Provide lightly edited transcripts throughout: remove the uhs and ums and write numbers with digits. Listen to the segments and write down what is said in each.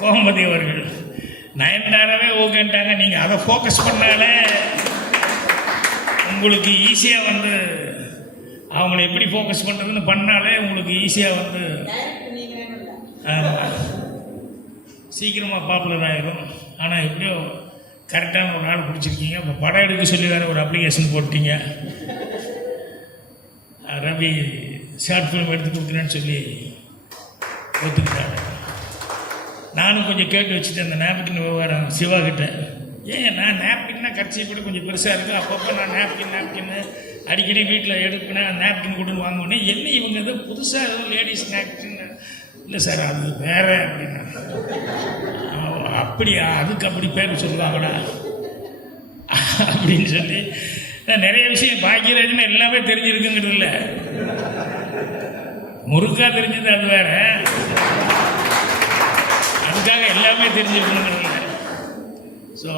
கோமதி அவர்கள் நயன்தாராவே ஓகேன்ட்டாங்க. நீங்கள் அதை ஃபோக்கஸ் பண்ணாலே உங்களுக்கு ஈஸியாக வந்து அவங்கள எப்படி ஃபோக்கஸ் பண்ணுறதுன்னு பண்ணாலே உங்களுக்கு ஈஸியாக வந்து சீக்கிரமாக பாப்புலர் ஆகிடும். ஆனால் எப்படியோ கரெக்டான ஒரு நாள் பிடிச்சிருக்கீங்க. இப்போ படம் எடுக்க சொல்லி வேறு ஒரு அப்ளிகேஷன் போட்டீங்க. ரவி ஷார்ட் ஃபிலிம் எடுத்து கொடுக்குறேன்னு சொல்லி ஒத்துக்கிட்டாங்க. நானும் கொஞ்சம் கேட்டு வச்சுட்டு அந்த நேப்கின் விவகாரம் சிவா கிட்ட, ஏன் நான் நேப்கின்னா கட்சி கூட கொஞ்சம் பெருசாக இருக்குது, அப்பப்போ நான் நேப்கின்னு அடிக்கடி வீட்டில் எடுப்பேன், நேப்கின் கொடுன்னு வாங்குவேன். என்ன இவங்க எதுவும் புதுசாக எதுவும் லேடிஸ் நேப்கின்? இல்லை சார் அது வேற அப்படின்னா. அப்படியா, அதுக்கு அப்படி பேர் சொல்லுவாங்கடா அப்படின்னு சொல்லி நிறைய விஷயம் பாக்கியராஜன் எல்லாமே தெரிஞ்சிருக்குங்கிறது இல்லை, முறுக்கா தெரிஞ்சது அது வேற, அதுக்காக எல்லாமே தெரிஞ்சிருக்கணுங்கிறது இல்லை. ஸோ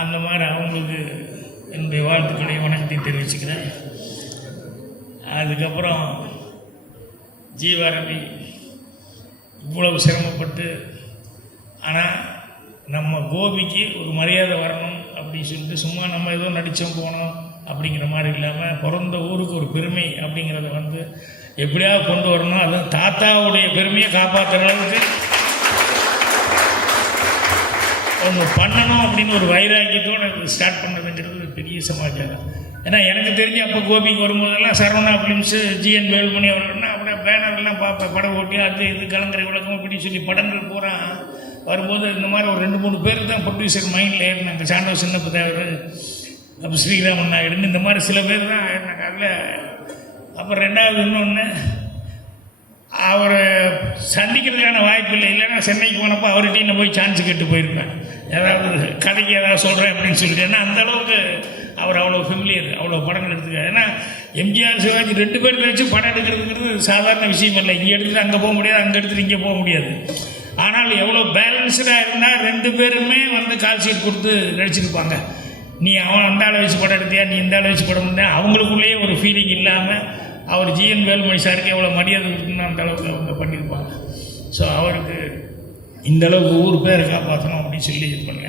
அந்த மாதிரி அவங்களுக்கு என்னுடைய வாழ்த்துக்களை வணக்கத்தையும் தெரிவிச்சுக்கிறேன். அதுக்கப்புறம் ஜீவாரவி இவ்வளவு சிரமப்பட்டு, ஆனால் நம்ம கோபிக்கு ஒரு மரியாதை வரணும் அப்படின்னு சொல்லிட்டு சும்மா நம்ம ஏதோ நடித்தோம் போனோம் அப்படிங்கிற மாதிரி இல்லாமல் பிறந்த ஊருக்கு ஒரு பெருமை அப்படிங்கிறத வந்து எப்படியாவது கொண்டு வரணும். அதுவும் தாத்தாவுடைய பெருமையை காப்பாற்றுற அளவுக்கு ஒன்று பண்ணணும் அப்படின்னு ஒரு வைராக்கியத்தோடு ஸ்டார்ட் பண்ணதுங்கிறது ஒரு பெரிய சமாச்சாரம். ஏன்னா எனக்கு தெரிஞ்சு அப்போ கோபிக்கு வரும்போதெல்லாம் சரவணா ஃபிலிம்ஸு, ஜிஎன் வேலுமணி அவர்கள்னா அப்படியே பேனர்லாம் பார்ப்பேன், படம் ஓட்டி அது இது கலங்கரை விளக்கம் இப்படின்னு சொல்லி படங்கள் பூரா வரும்போது இந்த மாதிரி ஒரு 2-3 பேருக்கு தான் ப்ரொடியூசர் மைண்டில் ஏறினாங்க. சாண்டோ சின்னப்பு தேவர், அப்போ ஸ்ரீராமன் நாயுடுன்னு இந்த மாதிரி சில பேர் தான் ஏறினாங்க. அதில் அப்புறம் ரெண்டாவது இன்னொன்று, அவரை சந்திக்கிறதுக்கான வாய்ப்பு இல்லை. இல்லைன்னா சென்னைக்கு போனப்போ அவர்கிட்டையும் நான் போய் சான்ஸ் கேட்டு போயிருப்பேன், ஏதாவது கதைக்கு ஏதாவது சொல்கிறேன் அப்படின்னு சொல்லிட்டு. ஏன்னா அந்தளவுக்கு அவர் அவ்வளோ ஃபெமிலியர், அவ்வளோ படங்கள் எடுத்துக்காரு. ஏன்னா எம்ஜிஆர் சிவாஜி 2 பேர் வச்சு படம் எடுக்கிறதுங்கிறது சாதாரண விஷயம் இல்லை. இங்கே எடுத்துகிட்டு அங்கே போக முடியாது, அங்கே எடுத்துகிட்டு இங்கே போக முடியாது. ஆனால் எவ்வளோ பேலன்ஸ்டாக இருந்தால் 2 பேருமே வந்து கால் ஷீட் கொடுத்து நடிச்சிருப்பாங்க. நீ அவன் அந்த ஆளை வச்சு படம் எடுத்தியா, நீ இந்த ஆளை வச்சு படம் எடுத்தியா, அவங்களுக்குள்ளேயே ஒரு ஃபீலிங் இல்லாமல் அவர் ஜிஎன் வேலுமணி சாருக்கு எவ்வளோ மரியாதை கொடுக்கணும்னு அந்த அளவுக்கு அவங்க பண்ணியிருப்பாங்க. ஸோ அவருக்கு இந்த அளவுக்கு ஊர் பேரை காப்பாற்றணும் அப்படின்னு சொல்லி இது பண்ணேன்.